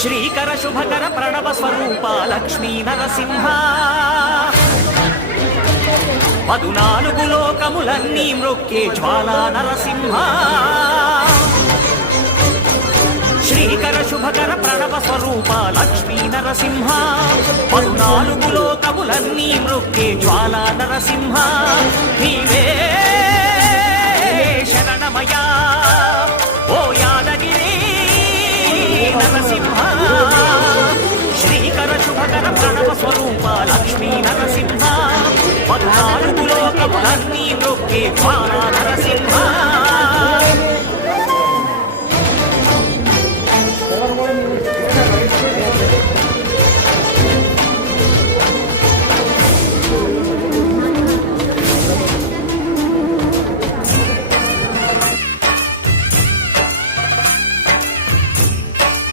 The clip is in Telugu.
శ్రీకర శుభకర ప్రణవ స్వరూప లక్ష్మీ నరసింహ 14 లోకములన్నీ మ్రొక్కే జ్వాలా నరసింహ శ్రీకర శుభకర ప్రణవ స్వరూప లక్ష్మీ నరసింహ 14 లోకములన్నీ మ్రొక్కే జ్వాలా నరసింహ నీవే శరణమయా ఓ యాదగిరి నరసింహ శ్రీకర శుభకర ప్రణవ స్వరూప లక్ష్మీ నరసింహ 14 లోకములన్నీ మ్రొక్కే జ్వాలా